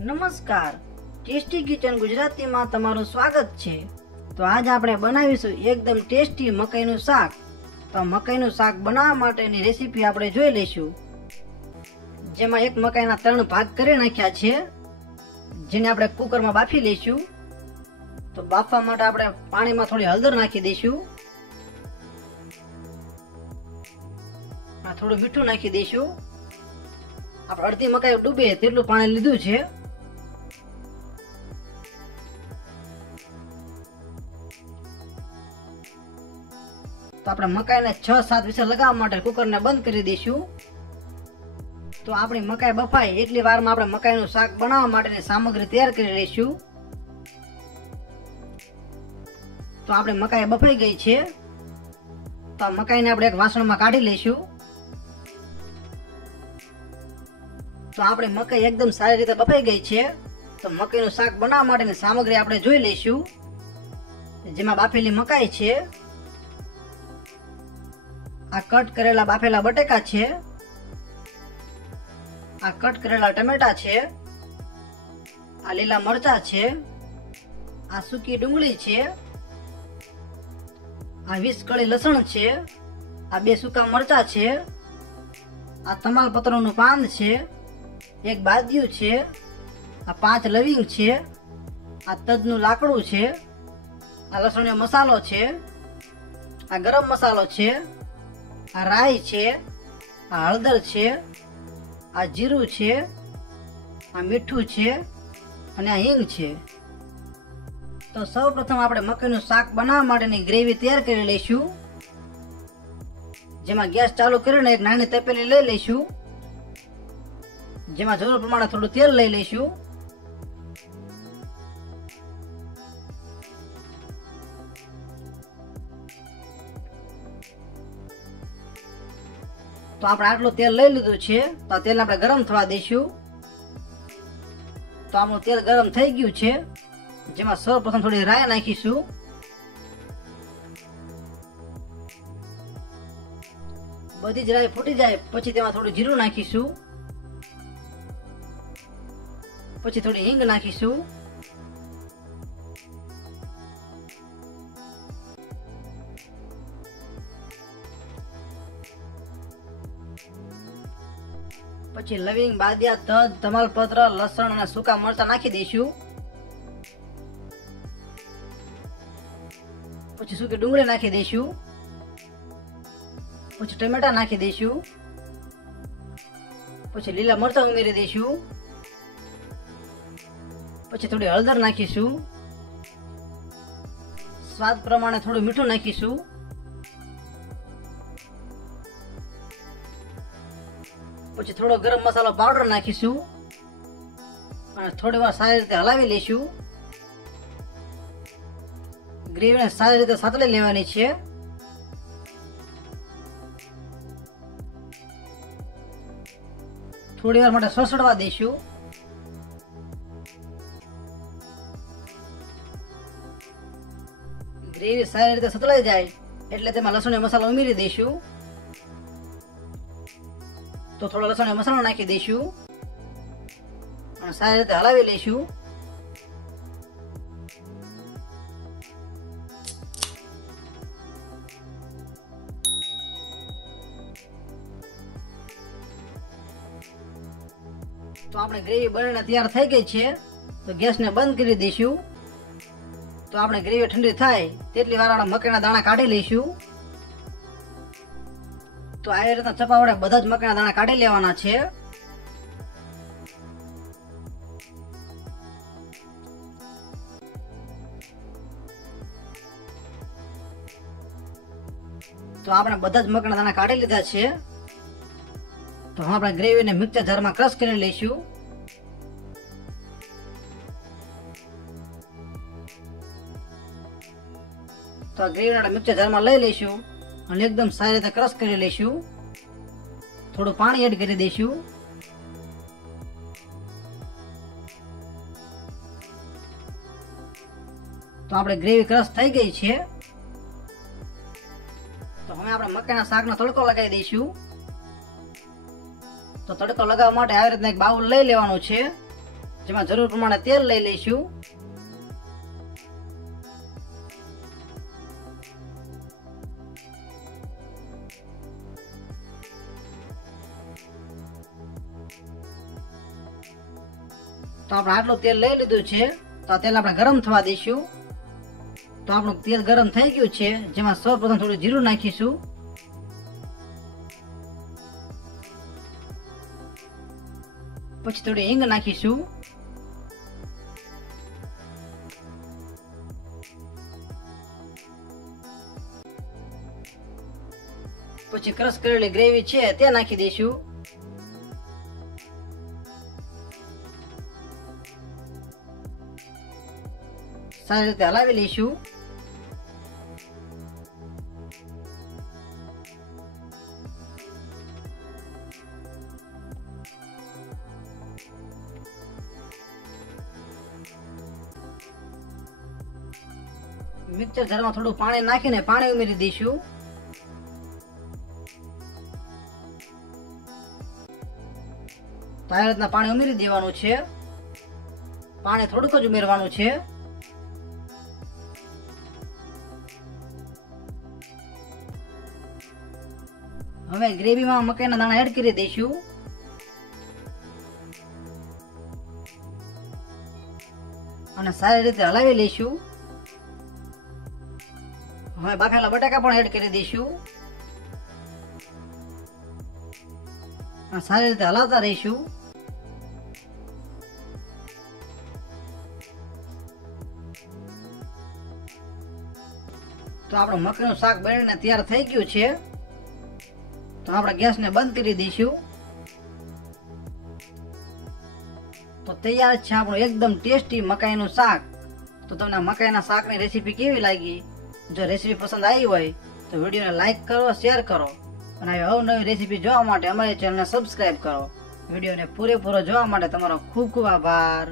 નમસ્કાર, tasty kitchen ગુજરાતીમાં તમારું સ્વાગત છે। તો આજ આપણે બનાવીશું એકદમ ટેસ્ટી મકાઈનું શાક। તો મકાઈનું શાક બનાવવા માટેની રેસીપી આપણે જોઈ લઈશું। જેમાં એક મકાઈના 3 ભાગ કરી નાખ્યા છે, જેને આપણે કુકરમાં બાફી લઈશું। તો બાફવા માટે આપણે પાણીમાં થોડી હળદર નાખી દઈશું, થોડું મીઠું નાખી દઈશું। આપણે અડધી મકાઈ ડૂબે તેટલું પાણી લીધું છે। તો આપણે મકાઈને 6-7 વિસલ લગાવવા માટે કુકરને બંધ કરી દઈશું। તો આપણી મકાઈ બફાય એટલી વારમાં આપણે મકાઈનું શાક બનાવવા માટેની સામગ્રી તૈયાર કરી લઈશું। તો આપણે મકાઈ બફાઈ ગઈ છે, તો મકાઈને આપણે એક વાસણમાં કાઢી લઈશું। તો આપણી મકાઈ એકદમ સારી રીતે બફાઈ ગઈ છે। તો મકાઈનું શાક બનાવવા માટેની સામગ્રી આપણે જોઈ લઈશું। જેમાં બાફેલી મકાઈ છે, આ કટ કરેલા બાફેલા બટેકા છે, આ કટ કરેલા ટમેટા છે, આ લીલા મરચા છે, આ સૂકી ડુંગળી છે, આ 20 કળી લસણ છે, આ 2 સૂકા મરચા છે, આ તમાલપત્રનું પાન છે, એક બાદિયું છે, આ 5 લવિંગ છે, આ તજનું લાકડું છે, આ લસણીયો મસાલો છે, આ ગરમ મસાલો છે, આ રાઈ છે, આ હળદર છે, આ જીરું છે, આ મીઠું છે અને આ હિંગ છે। તો સૌપ્રથમ આપણે મકાઈનું શાક બનાવવા માટેની ગ્રેવી તૈયાર કરી લઈશું। જેમાં ગેસ ચાલુ કરીને એક નાની તપેલી લઈ લઈશું, જેમાં જરૂર પ્રમાણે થોડું તેલ લઈ લઈશું। તો આપણે આટલું તેલ લઈ લીધું છે, તો આ તેલને આપણે ગરમ થવા દઈશું। તો આપણું તેલ ગરમ થઈ ગયું છે, જેમાં સૌપ્રથમ થોડી રાઈ નાખીશું, બધી જ રાઈ ફૂટી જાય પછી તેમાં થોડું જીરું નાખીશું, પછી થોડી હિંગ નાખીશું, પછી લવિંગ, બાદિયા, તજ, તમાલપત્ર, લસણ અને સૂકા મરચા નાખી દઈશું। પછી સૂકી ડુંગળી નાખી દઈશું, પછી ટમેટા નાખી દઈશું, પછી લીલા મરચા ઉમેરી દઈશું, પછી થોડી હળદર નાખીશું, સ્વાદ પ્રમાણે થોડું મીઠું નાખીશું, પછી થોડો ગરમ મસાલો પાવડર નાખીશું અને થોડી વાર સારી રીતે હલાવી લઈશું। ગ્રેવીને સારી રીતે સાતળી લેવાની છે। થોડી વાર માટે સસડવા દઈશું। ગ્રેવી સારી રીતે સતળાઈ જાય એટલે તેમાં લસણનો મસાલો ઉમેરી દઈશું। તો થોડો લસણનો મસાલો નાખી દઈશું અને સારી રીતે હલાવી લઈશું। તો આપણે ગ્રેવી બનીને તૈયાર થઈ ગઈ છે, તો ગેસને બંધ કરી દઈશું। તો આપણે ગ્રેવી ઠંડી થાય તેટલી વાર મકાઈના દાણા કાઢી લઈશું। તો આ રીતના ચપા વડે બધા જ મકાઈના દાણા કાઢી લેવાના છે। તો આપણે બધા જ મકાઈના દાણા કાઢી લીધા છે। તો હવે આપણે ગ્રેવીને મિક્સર જારમાં ક્રશ કરી લઈશું। તો આ ગ્રેવીને મિક્સર જારમાં લઈ લઈશું અને એકદમ સારી રીતે ક્રશ કરી લઈશું। થોડું પાણી એડ કરી દઈશું। તો આપણે ગ્રેવી ક્રશ થઈ ગઈ છે। તો હવે આપણે મકાઈના શાકનો તડકો લગાવી દઈશું। તો તડકો લગાવવા માટે આવી રીતના એક બાઉલ લઈ લેવાનું છે, જેમાં જરૂર પ્રમાણે તેલ લઈ લઈશું। તો આપણે આટલું તેલ લઈ લીધું છે, તો આ તેલ આપણે ગરમ થવા દઈશું। તો આપણું તેલ ગરમ થઈ ગયું છે, જેમાં સૌપ્રથમ થોડું જીરું નાખીશું, પછી થોડી હિંગ નાખીશું, પછી ક્રશ કરેલી ગ્રેવી છે તે નાખી દઈશું। સારી રીતે હલાવી લઈશું। મિક્સર જારમાં થોડું પાણી નાખીને પાણી ઉમેરી દઈશું। તો આ રીતના પાણી ઉમેરી દેવાનું છે। પાણી થોડુંક જ ઉમેરવાનું છે। હવે ગ્રેવીમાં મકાઈના દાણા એડ કરી દઈશું। અને સારી રીતે હલાવી લઈશું। હવે બાફેલા બટાકા પણ એડ કરી દઈશું અને સારી રીતે હલાવતા રહીશું। તો આપણું મકાઈનું શાક બનીને તૈયાર થઈ ગયું છે। તો આપણે ગેસને બંધ કરી દઈશું। તો તૈયાર છે આપણું એકદમ ટેસ્ટી મકાઈનું શાક। તો તમને મકાઈના શાકની રેસીપી કેવી લાગી? જો રેસીપી પસંદ આવી હોય તો વિડીયોને લાઈક કરો, શેર કરો અને આવી અવનવી રેસીપી જોવા માટે અમારી ચેનલને સબસ્ક્રાઇબ કરો। વિડીયોને પૂરેપૂરો જોવા માટે તમારો ખૂબ ખૂબ આભાર।